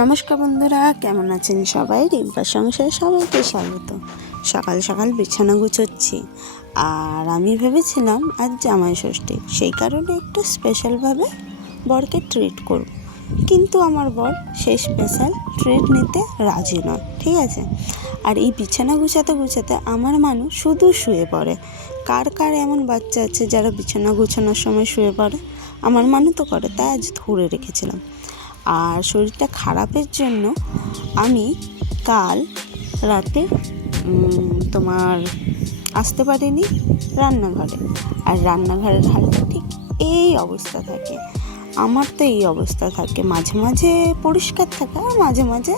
নমস্কার বন্ধুরা, কেমন আছেন সবাই? রিম্পার সংসারে সবাইকে স্বাগত। সকাল সকাল বিছানা গুছোচ্ছি, আর আমি ভেবেছিলাম আজ জামাই ষষ্ঠী, সেই কারণে একটু স্পেশালভাবে বরকে ট্রিট করব। কিন্তু আমার বর সেই স্পেশাল ট্রিট নিতে রাজি নয়, ঠিক আছে। আর এই বিছানা গুছাতে গুছাতে আমার মানুষ শুধু শুয়ে পড়ে। কার কার এমন বাচ্চা আছে যারা বিছানা গুছানোর সময় শুয়ে পড়ে? আমার মানু তো করে, তাই আজ ধরে রেখেছিলাম। আর শরীরটা খারাপের জন্য আমি কাল রাতে তোমার আসতে পারিনি রান্নাঘরে। আর রান্নাঘরের হালটা ঠিক এই অবস্থা থাকে, আমার তো এই অবস্থা থাকে। মাঝে মাঝে পরিষ্কার থাকে, আর মাঝে মাঝে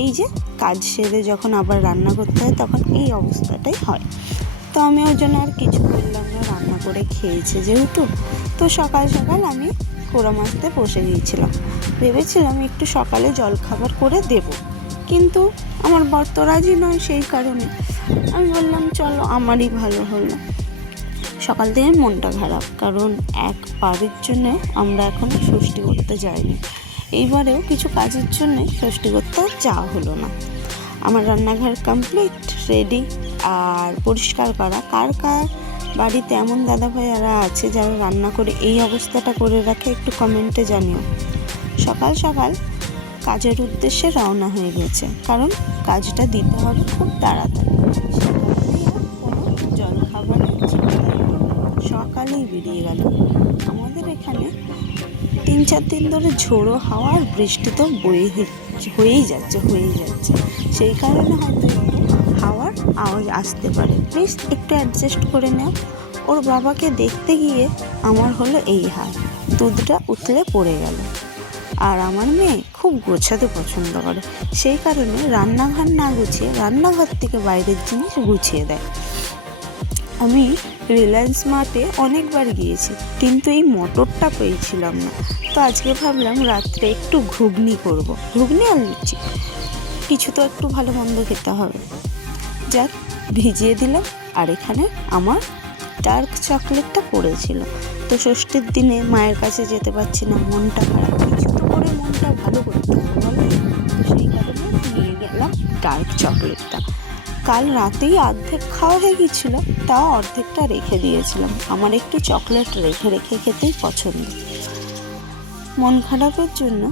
এই যে কাজ সেরে যখন আবার রান্না করতে হয় তখন এই অবস্থাটাই হয়। তো আমি ওই জন্য আর কিছু বললাম না, রান্না করে খেয়েছে যেহেতু। তো সকাল সকাল আমি কোড়া মাছতে বসে গিয়েছিলাম, ভেবেছিলাম একটু সকালে জলখাবার করে দেব, কিন্তু আমার বর তো রাজি নয়। সেই কারণে আমি বললাম চলো, আমারই ভালো হলো। সকাল থেকে মনটা খারাপ, কারণ এক বারের জন্য আমরা এখন ষষ্ঠী করতে যাইনি। এইবারেও কিছু কাজের জন্যে ষষ্ঠী করতে যাওয়া হলো না। আমার রান্নাঘর কমপ্লিট রেডি, আর পরিষ্কার করা। কার কার বাড়িতে এমন দাদাভাইয়ারা আছে যারা রান্না করে এই অবস্থাটা করে রাখে, একটু কমেন্টে জানিও। সকাল সকাল কাজের উদ্দেশ্যে রওনা হয়ে গেছে, কারণ কাজটা দিতে হবে খুব তাড়াতাড়ি। কোনো জলখাবারের চিন্তা নেই, সকালেই বেরিয়ে গেল। আমাদের এখানে 3-4 দিন ধরে ঝোড়ো হাওয়া আর বৃষ্টি তো হয়েই যাচ্ছে। সেই কারণে হয়তো একটু হাওয়ার আওয়াজ আসতে পারে, প্লিজ একটু অ্যাডজাস্ট করে নাও। ওর বাবাকে দেখতে গিয়ে আমার হলো এই হাল, দুধটা উতলে পড়ে গেল। আর আমার মেয়ে খুব গোছাতে পছন্দ করে, সেই কারণে রান্নাঘর না গুছিয়ে রান্নাঘর থেকে বাইরের জিনিস গুছিয়ে দেয়। আমি রিলায়েন্স মার্টে অনেকবার গিয়েছি, কিন্তু এই মটরটা পেয়েছিলাম না। তো আজকে ভাবলাম রাত্রে একটু ঘুগনি করব, ঘুগনি আর লুচি, কিছু তো একটু ভালো মন্দ খেতে হবে। যাক, ভিজিয়ে দিলাম। আর এখানে আমার ডার্ক চকলেটটা পড়েছিল। তো ষষ্ঠীর দিনে মায়ের কাছে যেতে পারছি না, মনটা খারাপ, কিছু তো করে মনটা ভালো করতে হবে বলো। তো সেই কারণে নিয়ে গেলাম ডার্ক চকলেটটা। কাল রাতেই অর্ধেক খাওয়া হয়ে গিয়েছিলো, তাও অর্ধেকটা রেখে দিয়েছিলাম। আমার একটু চকলেট রেখে রেখে খেতেই পছন্দ। মন খারাপের জন্য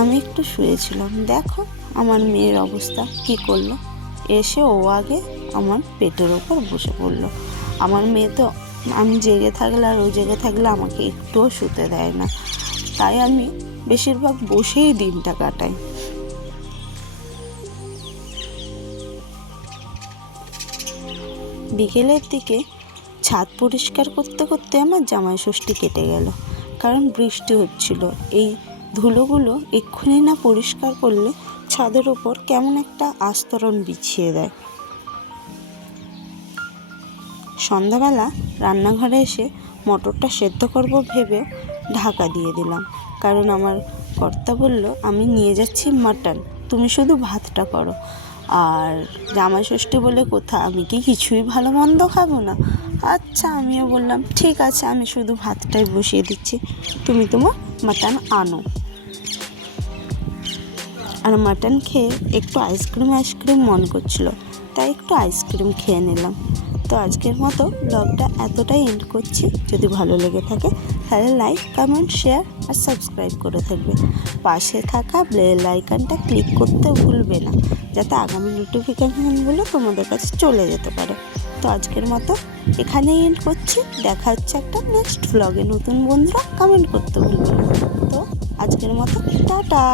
আমি একটু শুয়েছিলাম। দেখো আমার মেয়ের অবস্থা কী করলো, এসে ও আগে আমার পেটের ওপর বসে পড়লো। আমার মেয়ে তো আমি জেগে থাকলে আর ও জেগে থাকলে আমাকে একটুও শুতে দেয় না, তাই আমি বেশিরভাগ বসেই দিনটা কাটাই। বিকেলের দিকে ছাদ পরিষ্কার করতে করতে আমার জামাই ষষ্ঠী কেটে গেল, কারণ বৃষ্টি হচ্ছিল। এই ধুলোগুলো এক্ষুনি না পরিষ্কার করলে ছাদের ওপর কেমন একটা আস্তরণ বিছিয়ে দেয়। সন্ধ্যাবেলা রান্নাঘরে এসে মটরটা সেদ্ধ করব ভেবেও ঢাকা দিয়ে দিলাম, কারণ আমার কর্তা বলল আমি নিয়ে যাচ্ছি মাটন, তুমি শুধু ভাতটা করো। আর জামাই ষষ্ঠী বলে কথা, আমি কি কিছুই ভালো মন্দ খাবো না? আচ্ছা, আমিও বললাম ঠিক আছে, আমি শুধু ভাতটাই বসিয়ে দিচ্ছি, তুমি তোমার মাটন আনো। আর মাটন খেয়ে একটু আইসক্রিম মন করছিল, তাই একটু আইসক্রিম খেয়ে নিলাম। তো আজকের মতো ব্লগটা এতটাই এন্ড করছি। যদি ভালো লেগে থাকে তাহলে লাইক, কমেন্ট, শেয়ার আর সাবস্ক্রাইব করে থাকবে। পাশে থাকা বেল আইকনটা ক্লিক করতে ভুলবে না, যাতে আগামী নোটিফিকেশানগুলো তোমাদের কাছে চলে যেতে পারে। তো আজকের মতো এখানেই এন্ড করছি। দেখা হচ্ছে একটা নেক্সট ব্লগে। নতুন বন্ধুরা কমেন্ট করতে ভুলবে না। তো আজকের মতো টাটা।